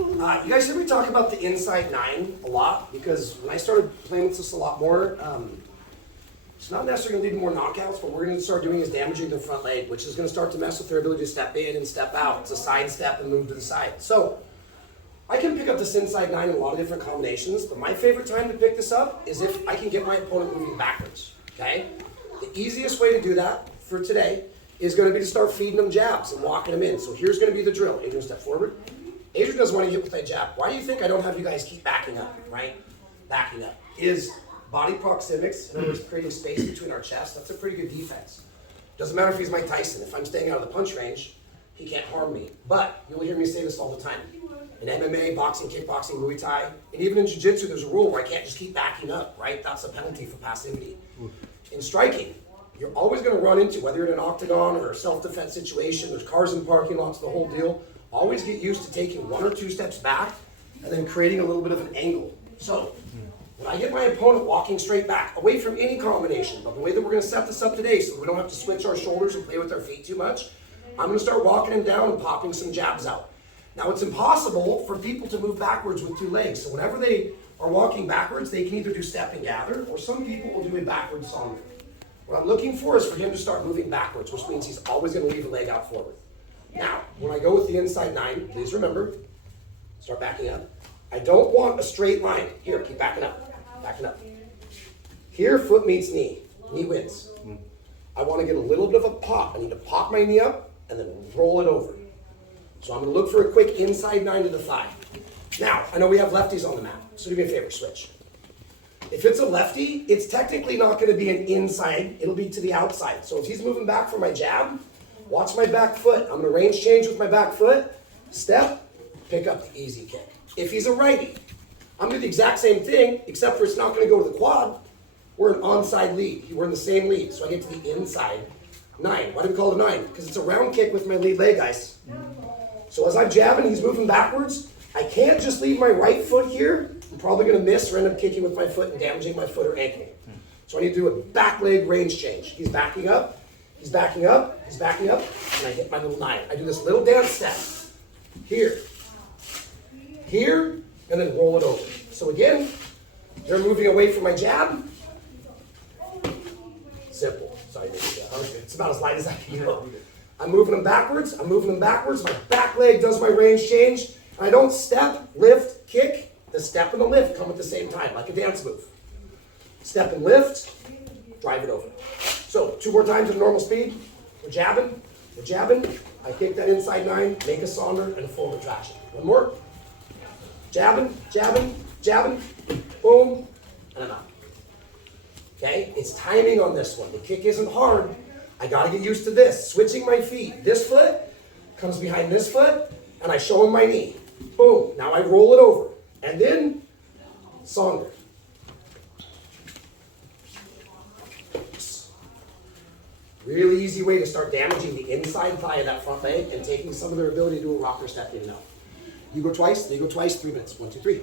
You guys hear me talk about the inside nine a lot? Because when I started playing with this a lot more, it's not necessarily going to lead to more knockouts, but we're going to start doing is damaging their front leg, which is going to start to mess with their ability to step in and step out. It's a side step and move to the side. So I can pick up this inside nine in a lot of different combinations, but my favorite time to pick this up is if I can get my opponent moving backwards, okay? The easiest way to do that for today is going to be to start feeding them jabs and walking them in. So here's going to be the drill. Adrian, step forward. Adrian doesn't want to hit with that jab. Why do you think I don't have you guys keep backing up, right? Backing up is body proxemics, in other words, creating space between our chests. That's a pretty good defense. Doesn't matter if he's Mike Tyson. If I'm staying out of the punch range, he can't harm me. But you'll hear me say this all the time. In MMA, boxing, kickboxing, Muay Thai, and even in Jiu-Jitsu, there's a rule where I can't just keep backing up, right? That's a penalty for passivity. In striking, you're always going to run into, whether you're in an octagon or a self-defense situation, there's cars in parking lots, the whole deal. Always get used to taking 1 or 2 steps back and then creating a little bit of an angle. So, when I get my opponent walking straight back, away from any combination, but the way that we're going to set this up today so we don't have to switch our shoulders and play with our feet too much, I'm going to start walking him down and popping some jabs out. Now, it's impossible for people to move backwards with 2 legs. So whenever they are walking backwards, they can either do step and gather, or some people will do a backward sonder. What I'm looking for is for him to start moving backwards, which means he's always going to leave a leg out forward. Now, when I go with the inside nine, please remember, start backing up. I don't want a straight line. Here, keep backing up, backing up. Here, foot meets knee. Knee wins. I want to get a little bit of a pop. I need to pop my knee up and then roll it over. So I'm going to look for a quick inside nine to the thigh. Now, I know we have lefties on the mat, so do me a favor, switch. If it's a lefty, it's technically not going to be an inside, it'll be to the outside. So if he's moving back for my jab, watch my back foot. I'm going to range change with my back foot, step, pick up the easy kick. If he's a righty, I'm going to do the exact same thing, except for it's not going to go to the quad. We're an onside lead. We're in the same lead, so I get to the inside nine. Why do we call it a nine? Because it's a round kick with my lead leg, guys. So as I'm jabbing, he's moving backwards. I can't just leave my right foot here. I'm probably going to miss or end up kicking with my foot and damaging my foot or ankle. So I need to do a back leg range change. He's backing up, he's backing up, he's backing up, and I hit my little nine. I do this little dance step. Here, here, and then roll it over. So again, they're moving away from my jab. Simple. Sorry, it's about as light as I can go. I'm moving them backwards, I'm moving them backwards, my back leg does my range change, and I don't step, lift, kick. The step and the lift come at the same time, like a dance move. Step and lift, drive it over. So, 2 more times at normal speed. We're jabbing, I kick that inside nine, make a sonder, and a full retraction. 1 more. Jabbing, jabbing, jabbing, boom, and I'm out. Okay, it's timing on this one. The kick isn't hard. I gotta get used to this. Switching my feet. This foot comes behind this foot, and I show him my knee. Boom. Now I roll it over. And then, sonder. Really easy way to start damaging the inside thigh of that front leg and taking some of their ability to do a rocker step in and out. You go twice, they go twice, 3 minutes. 1, 2, 3.